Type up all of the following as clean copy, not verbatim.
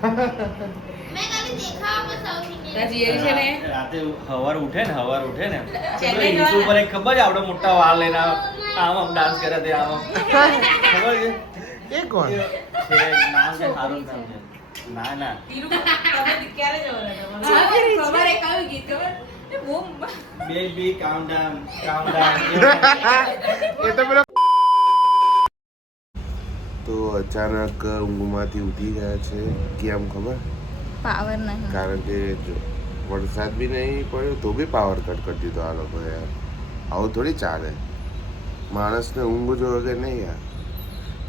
મેં ખાલી દેખાવામાં south Indian જીએરી છે ને રાતે હવાર ઉઠે ને પેલો યુટ્યુબ પર એક ખબર છે આપણે મોટા વાળ લઈને આમ ડાન્સ કરે તે આમ ખબર છે એ કોણ છે નામ છે સારું નામ છે ના ક્યારે જવાના ખબર એ કયું ગીત ખબર એ બહુ બેબી કાઉન્ટ ડાઉન એ તો પેલો તો અચાનક ઊંઘમાંથી ઉઠી ગયા છે કેમ ખબર પાવર નહીં કારણ કે જો વરસાદ બી નહીં પડ્યો તો બી પાવર કટ કરી દીધો આ લોકો યાર આવું થોડી ચાલે માણસને ઊંઘ જો વગર નહીં યાર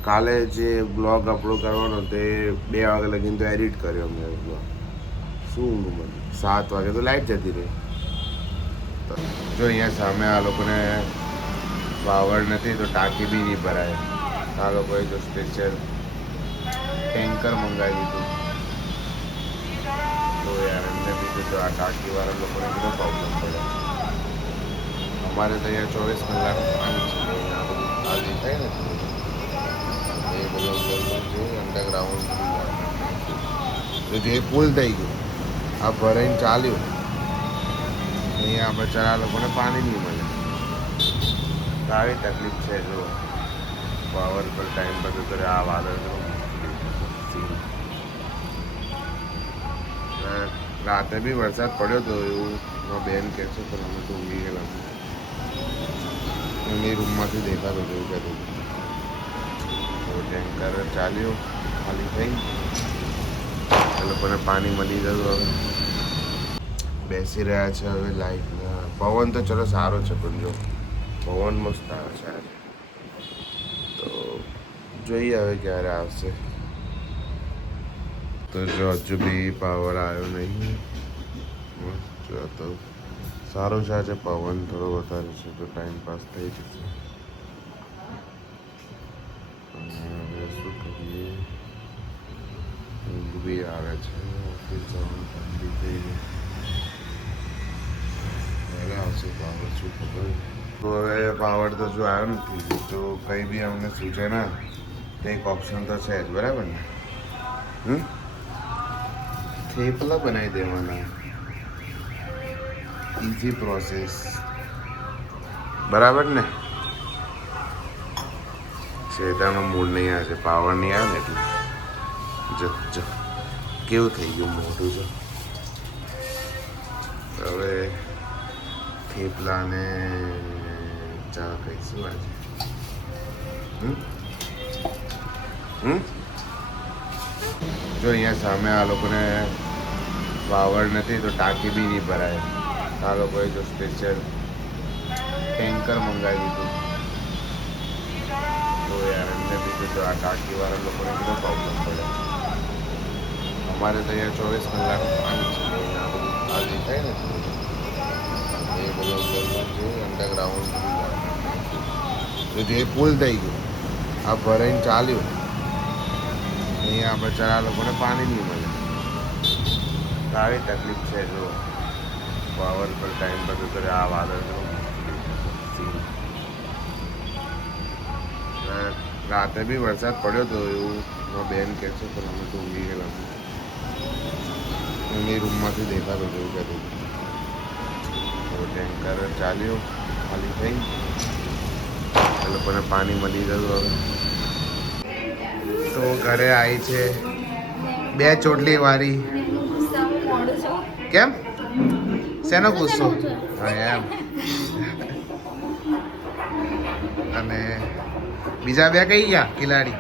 કાલે જે બ્લોગ અપલોડ કરવાનો તે 2 વાગે લગીને તો એડિટ કર્યો મેં બ્લોગ શું ઊંઘ મને 7 વાગે તો લાઈટ જતી રહી તો જો અહીંયા સામે આ લોકોને પાવર નથી તો ટાંકી બી નહીં ભરાય આ લોકોએ જો સ્પેશિયલ ટેન્કર મંગાવી દીધું તો યાર એમને બીજું તો આ ટાંકીવાળા લોકોને કેટલો પ્રોબ્લેમ પડે અમારે તો અહીંયા 24 કલાક પાણી છે આ બધું આ દેખાય ને એ બધું છે અંડરગ્રાઉન્ડ તો જે પુલ થઈ ગયું આ ભરાઈને ચાલ્યું અહીંયા બચારા લોકોને પાણી નહીં મળે આવી તકલીફ છે જો પાવર પર ટાઈમ બધું કરે આ વાદળ રાતે બી વરસાદ પડ્યો હતો એવું બેન કહે છે પણ અમે તો ઊંઘી ગયેલા એની રૂમમાંથી દેખાતો હતું એવું કહેતું તો ટેન્કર ચાલ્યો ખાલી થઈ એ લોકોને પાણી મળી ગયું હવે બેસી રહ્યા છે હવે લાઈટના પવન તો ચલો સારો છે પણ જો પવન મસ્ત આવે છે આજે તો જોઈએ હવે ક્યારે આવશે તો જો હજુ બી પાવર આવ્યો નહીં જો તો સારું છે આજે પવન થોડો વધારે છે તો ટાઈમ પાસ થઈ જશે હવે શું કરીએ ઊંઘ બી આવે છે ઓફિસ જવાનું ઠંડી થઈ ગઈ પહેલાં આવશે પાવર શું ખબર તો હવે પાવર તો જો આવ્યો નથી તો કંઈ બી અમને સૂચે ના તો એક ઓપ્શન તો છે જ બરાબર ને થેપલા બનાવી દેવાના ઇઝી પ્રોસેસ બરાબર ને શેતાનો મૂડ નહીં આવે છે પાવર નહીં આવે ને એટલે જો જો કેવું થઈ ગયું મોટું જો હવે થેપલા ને ચા કહીશું આજે જો અહીંયા સામે આ લોકોને પાવર નથી તો ટાંકી બી નહીં ભરાય આ લોકોએ જો સ્પેશિયલ ટેન્કર મંગાવી દીધું તો યાર એમને બીજું તો આ ટાંકીવાળા લોકોને કેટલો પ્રોબ્લેમ પડે અમારે તો અહીંયા 24 કલાક પાણી છે આ બધું આ દેખાય ને એ બધું છે અંડરગ્રાઉન્ડ તો જે પુલ થઈ ગયું આ ભરાઈને ચાલ્યું અહીંયા બચારા લોકોને પાણી નહીં મળે આવી તકલીફ છે જો પાવર પર ટાઈમ બધું કરે આ વાદળ રાતે બી વરસાદ પડ્યો હતો એવું બેન કહે છે પણ અમે તો ઊંઘી ગયેલા એની રૂમમાંથી દેખાતો હતું એવું કહેતું તો ટેન્કર ચાલ્યો ખાલી થઈ એ લોકોને પાણી મળી ગયું હવે તો ઘરે આવી છે 2 ચોટલી વાળી કેમ શેનો ગુસ્સો હા એમ અને બીજા 2 કઈ ગયા ખિલાડી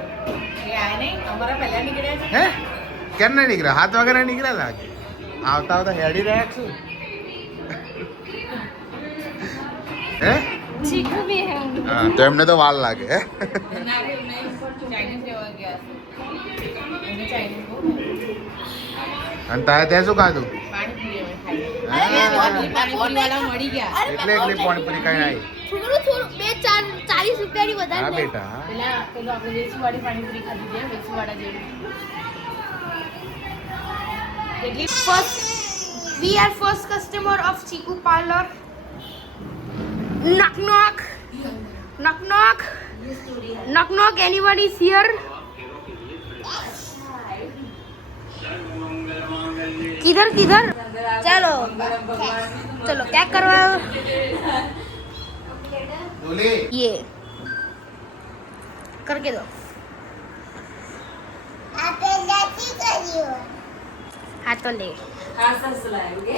હે કેમ ના નીકળ્યા 7 વાગે ના નીકળ્યા લાગે આવતા આવતા હેડી રહ્યા છું હે હા તો એમને તો વાર લાગે હે અને તારે ત્યાં શું ખાધું એટલે એકલી પાણીપુરી કઈ આવી થોડું 40 રૂપિયાની વધારે હા બેટા We are first customer of Chiku Parlor. Knock knock. Knock knock. Knock knock. Anybody is here? किधर किधर चलो चलो क्या करवा ये करके दो हाँ तो ले હા સસલા એવું કે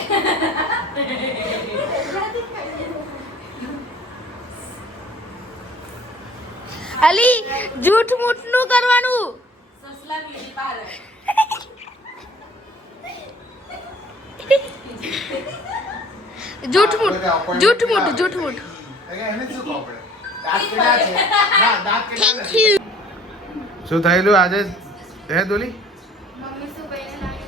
અલી જૂઠ મૂઠ નું કરવાનું સસલા બીજી બહાર જૂઠ મૂઠ જૂઠ મૂઠ જૂઠ મૂઠ શું થયેલું આજે હે દોલી મમ્મી શું કહીને લાવી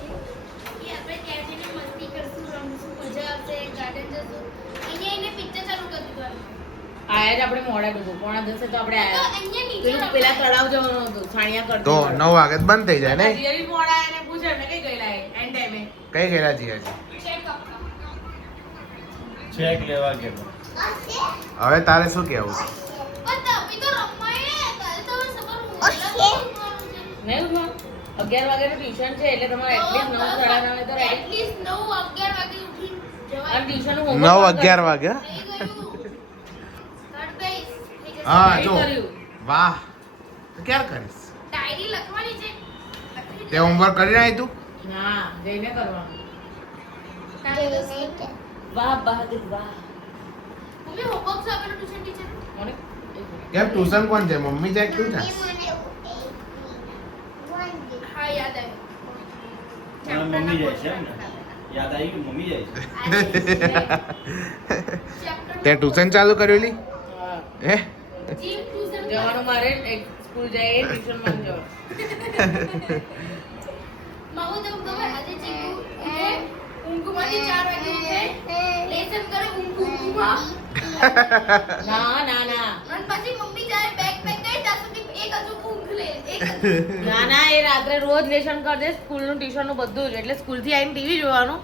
કે આપણે ત્યાં જઈને મસ્તી કરશું રમશું મજા આવશે ગાર્ડન જશું અહીંયા એને પિક્ચર ચાલુ કરી દીધું આયા જ આપણે મોડા કીધું 9:30 તો આપણે તો આયા અહીંયા નીચે પેલું પેલા તળાવ જવાનું હતું છાણિયા કરતો તો 9 વાગે જ બંધ થઈ જાય ને જીયાજી મોડા આયા ને પૂછે ને કઈ ગયેલા એન્ડ ટાઈમે કઈ ગયેલા જીયાજી ચેક લેવા ગયો હવે તારે શું કહેવું નહીં ઉઠો 11 વાગે ટ્યુશન છે એટલે તમારે એટલીસ્ટ 9:30 તો રેડી અને ટ્યુશન નું 9-11 વાગે હા જો વાહ તો ક્યારે કરીશ ડાયરી લખવાની છે તે હોમવર્ક કરી નાખી તું ના જઈને કરવાનું વાહ બહાદુર વાહ મમ્મી હોમવર્ક છે આપેલું ટ્યુશન ટીચર મને કેમ ટ્યુશન કોણ છે મમ્મી જાય તું જા હા યાદ આવ્યું મમ્મી જાય છે એમ ને યાદ આવી ગયું મમ્મી જાય છે તે ટ્યુશન ચાલુ કર્યું લી હા હે જીમ ટ્યુશન જવાનું મારે એક સ્કૂલ જાય ટ્યુશન માં જવાનું મામુ તો ખબર આજે જીમ ઉઠે ઊંઘમાંથી 4 વાગે ઉઠે લેસન કરે ઊંઘમાં ના ના ના અને પછી મમ્મી જાય બેગ પેક કરી ત્યાં સુધી એક હજુ ઊંઘ લે એક ના ના એ રાત્રે રોજ લેશન કરી દે સ્કૂલ નું ટ્યુશન નું બધું જ એટલે સ્કૂલ થી આવીને ટીવી જોવાનું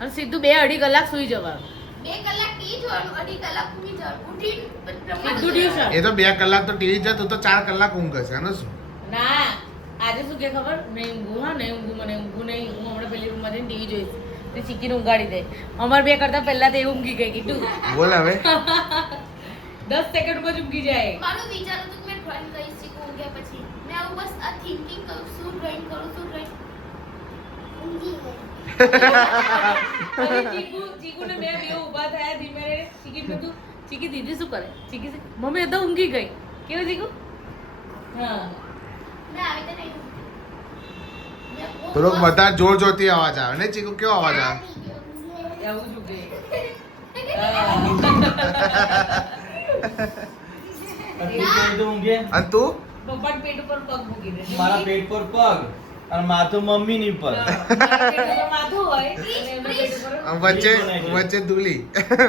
અને સીધું 2-2.5 કલાક સુઈ જવાનું 2 કલાક ટી જોવાનું 2.5 કલાક ઊંઘી જવાનું ઉઠી સીધું ટ્યુશન એ તો 2 કલાક તો ટીવી જાય તો 4 કલાક ઊંઘ હશે ને શું ના આજે શું કે ખબર નહીં ઊંઘું હા નહીં ઊંઘું મને ઊંઘું નહીં હું હમણાં પેલી રૂમમાં જઈને ટીવી જોઈશ તે ચીકીને ઊંઘાડી દે અમાર બે કરતા પહેલા તો એ ઊંઘી ગઈ કીધું બોલ હવે 10 સેકન્ડમાં જ ઊંઘી જાય મારું વિચાર હતું કે મેં ડ્રોઈંગ કરીશ શીખું ઊંઘ્યા પછી મેં આવું બસ આ થિંકિંગ કરું શું ડ્રોઈંગ કરું શું ડ્રોઈંગ ઊંઘી ગઈ પછી ચીકુને બે ઊભા થયા ધીમે રહીને ચીકીને કીધું ચીકી દીદી શું કરે ચીકી મમ્મી એ તો ઊંઘી ગઈ કેવું ચીકુ હા મેં આવી તો નહીં થોડોક બધા જોર જોરથી અવાજ આવે ને ચીકુ કેવો અવાજ આવે એવું જ ઊંઘે ઊંઘે અને તું પપ્પાના પેટ ઉપર પગ મૂકી દે મારા પેટ પર પગ અને માથું મમ્મીની પર મારા પેટ ઉપર માથું હોય અને એમના પેટ ઉપર વચ્ચે વચ્ચે દુલી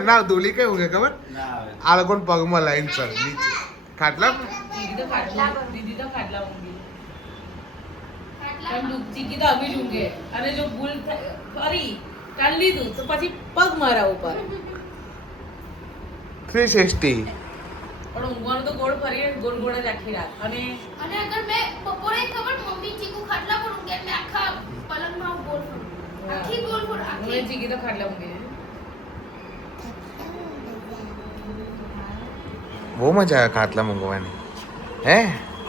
ના દુલી કઈ ઊંઘે ખબર ના આવે આ લોકોને પગમાં લાઈન સર નીચે ખાટલા દીદી તો ખાટલા ઊંઘી ચીકી તો અભી જ ઊંઘે અને જો ભૂલ કરી કાઢી લીધું તો પછી પગ મારા ઉપર 360 પણ ઊંઘવાનું તો ગોળ ફરીને ગોળ ગોળ જ આખી રાત અને અગર મેં બપોરે ખબર મમ્મી ચીકુ ખાટલા પર ઊંઘે મેં આખા પલંગમાં ગોળ ફરું આખી ગોળ ફરું હું આખી ચીકી તો ખાટલા ઊંઘી બહુ મજા આવે ખાટલા મૂંઘવાની હે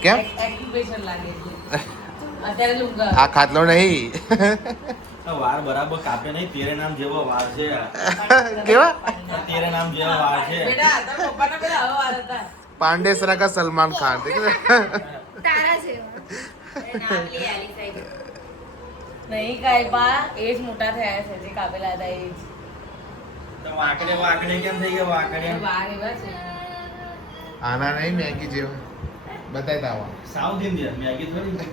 કેમ એક્યુપ્રેશર લાગે એટલે અત્યારે જ ઊંઘ આ ખાટલો નહીં વાર બરાબર કાપે નહીં તેરે નામ જેવો વાર છે કેવા તેરે નામ જેવો વાર છે બેટા તારા પપ્પાના પેલા હવે વાર હતા પાંડેસરા કા સલમાન ખાન દેખ रहे તારા છે નહીં કાઈ બા એજ મોટા થયા છે જે કાપેલા હતા એજ તો વાકડે વાકડે કેમ થઈ ગયા વાકડે વાર એવા છે આના નહીં મેગી જેવો બતાય તાવા સાઉથ ઇન્ડિયન મેગી થોડી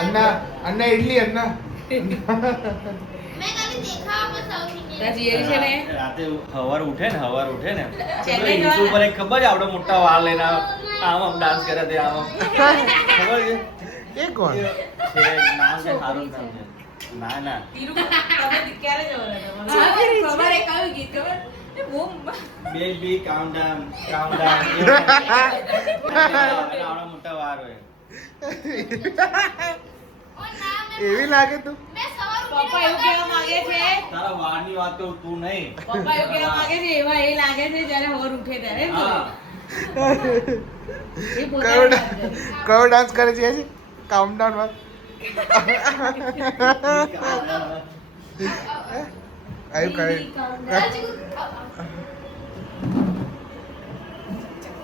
अन्ना अन्ना इडली अन्ना મેં ખાલી દેખાવા પર સાઉથ ઇન્ડિયન ત્યાં જીએરી છે ને રાતે હવાર ઉઠે ને ચેન્નઈ યુટ્યુબ જવાના. પર એક ખબર છે આવડો મોટા વાળ લઈને આમ ડાન્સ કરે તે આમ ખબર છે એ કોણ છે નામ છે સારું નામ છે ના ના તીરુ તમે ક્યારે જવાના હતા ખબર એ કયું ગીત ખબર એ બહુ બેબી કાઉન્ટડાઉન આવડો મોટા વાર હોય ઓર ના મેં એવી લાગે તું મેં સવારે પપ્પા એવું કહેવા માંગે છે તારા વાળની વાત કરું તું નહીં. પપ્પા એવું કહેવા માંગે છે એવા એ લાગે છે જ્યારે હવાર ઉઠે ત્યારે એમ હા. એ કયો પોતાની ડા- કયો ડાન્સ કરે છે કાઉન્ટડાઉન માં આયુ કરે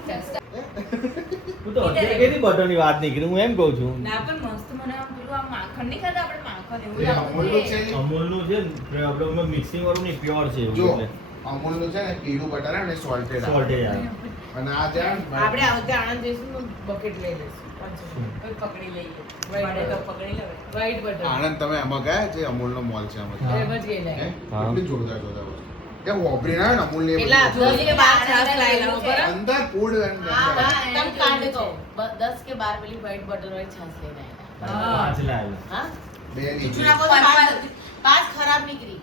તું તો અત્યારે કેવી બટરની વાત નીકળી હું એમ કહું છું. ના પણ મસ્ત મને આમ પેલું આમ માખણ નહીં ખાતા આપણે માખણ એવું એ અમૂલનું છે અમૂલનું છે ને આપણે મિક્સિંગ વાળું નહીં પ્યોર છે એવું જો એટલે. અમૂલનું છે ને પીળું બટર અને સોલ્ટેડ Salted આવે. અને આ જ્યાં આપણે આ વખતે આણંદ જઈશું તો બકેટ લઈ લઈશું 500 કોઈ પકડી લઈએ વાઈટ તો પકડી લે વાઈટ બટર આનંદ તમે આમાં ગયા જે અમૂલનો મોલ છે આમાં હા. એમ જ ગયેલા હે? હા. કેટલી જોરદાર જોરદાર વસ્તુ ત્યાં વોપરી ના હોય ને અમૂલ ની કેટલા 10 કે 12 છાસ લાયેલા બરાબર અંદર ફૂડ તમે કાઢ કહો 10 કે 12 પેલી વ્હાઈટ બટર વાળી છાશ લઈને આવ્યા પાંચ લાવેલા. હા બે ની બીજું ના બોલો, પાંચ ખરાબ નીકળી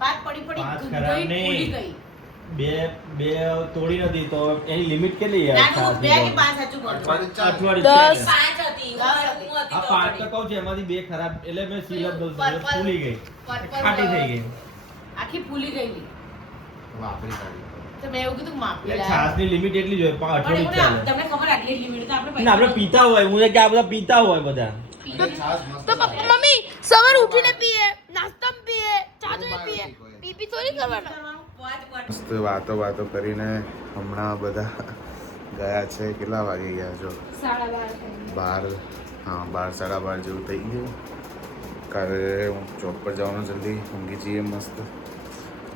પાંચ પડી પાંચ પડી ખરાબ ગઈ નહીં. ફૂલી ગઈ બે તોડી નથી તો એની લિમિટ કેટલી યાર નાનું છાસની બે કે બોલ? પાંચ સાચું બોલો અઠવાડિયું છે ને. પાંચ હતી આ પાંચ તો કહું છું એમાંથી બે ખરાબ એટલે મેં સિલપ બોલ પર્પલ. ફૂલી ગઈ પર્પલ ખાટી થઈ ગઈ આખી ફૂલી ગયેલી વાપરી કાઢી તો મેં એવું કીધું માપી એટલે લાયા. છાસની લિમિટ એટલી જ હોય પણ પણ અઠવાડિયું એવું ચાલે ના, તમને ખબર આટલી લિમિટ તો આપણે ને આપણે પીતા હોય હું કે આ બધા પીતા હોય બધા અને છાશ મસ્ત તો લાગે. મમ્મી સવારે ઉઠીને પીએ નાસ્તામાં પીએ ચા જોઈને પીએ પીપી થોડી કરવાના મસ્ત વાતો વાતો કરીને હમણાં બધા ગયા છે કેટલા વાગે ગયા છો 12:30 બાર હા 12 12:30 જેવું થઈ ગયું કાલે હું ચોક પર જવાનું જલ્દી ઊંઘી જઈએ મસ્ત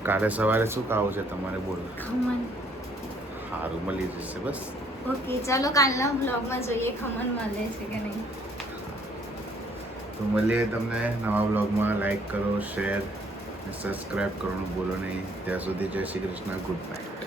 કાલે સવારે શું ખાવું છે તમારે બોલો ખમણ સારું મળી જશે બસ ઓકે ચાલો કાલના બ્લોગમાં જોઈએ ખમણ મળે છે કે નહીં તો મળીએ તમને નવા બ્લોગમાં લાઈક કરો શેર સબસ્ક્રાઈબ કરવાનું ભૂલો નહીં ત્યાં સુધી જય શ્રી કૃષ્ણ ગુડ નાઇટ